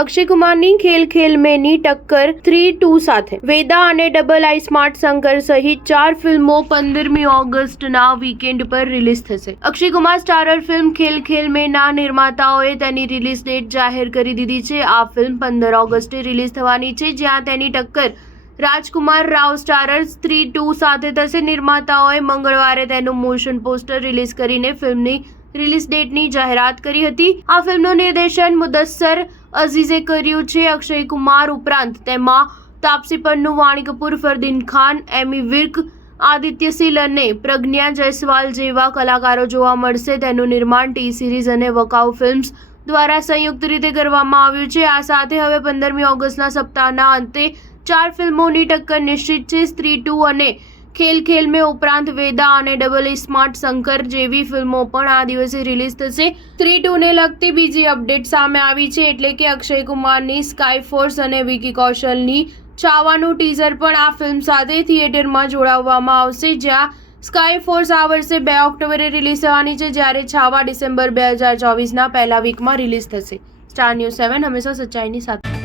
અક્ષય કુમારની ખેલ ખેલ મેંની ટક્કર 3-2 સાથે વેદા અને ડબલ આઈ સ્માર્ટ શંકર સહિત 4 ફિલ્મો 15મી ઓગસ્ટના વીકેન્ડ પર રિલીઝ થશે. અક્ષય કુમાર સ્ટારર ફિલ્મ ખેલ ખેલ મેંના નિર્માતાઓએ તેની રિલીઝ ડેટ જાહેર કરી દીધી છે. આ ફિલ્મ 15 ઓગસ્ટે રિલીઝ થવાની છે, જ્યાં તેની ટક્કર રાજકુમાર રાવ સ્ટારર્સ 3-2 સાથે થશે. નિર્માતાઓએ મંગળવારે તેનું મોશન પોસ્ટર રિલીઝ કરીને ફિલ્મની રિલીઝ ડેટની જાહેરાત કરી હતી. આ ફિલ્મનું નિર્દેશન મુદસ્સર અઝીઝે કર્યું છે. અક્ષય કુમાર ઉપરાંત તેમાં તાપસી પન્નુ, વાણી કપૂર, ફરદીન ખાન, એમી વિર્ક, આદિત્ય સિલ અને પ્રજ્ઞા જયસ્વાલ જેવા કલાકારો જોવા મળશે. તેનું નિર્માણ ટી સિરીઝ અને વકાઉ ફિલ્મ્સ દ્વારા સંયુક્ત રીતે કરવામાં આવ્યું છે. આ સાથે હવે 15મી ઓગસ્ટના સપ્તાહના અંતે 4 ફિલ્મોની ટક્કર નિશ્ચિત છે. 3-2 અને ખેલ ખેલ મેં ઉપરાંત વેદા અને ડબલ ઈ સ્માર્ટ શંકર જેવી ફિલ્મો પણ આ દિવસે રિલીઝ થશે. 3-2 ને લગતી બીજી અપડેટ સામે આવી છે, એટલે કે અક્ષય કુમારની સ્કાય ફોર્સ અને વિકી કૌશલની છાવાનું ટીઝર પણ આ ફિલ્મ સાથે થિયેટરમાં જોડાવવામાં આવશે. જ્યાં સ્કાય ફોર્સ આ વર્ષે 2 ઓક્ટોબરે રિલીઝ થવાની છે, જ્યારે છાવા ડિસેમ્બર 2024ના પહેલા વીકમાં રિલીઝ થશે. સ્ટાર ન્યૂઝ 7 હંમેશા સચ્ચાઈની સાથે.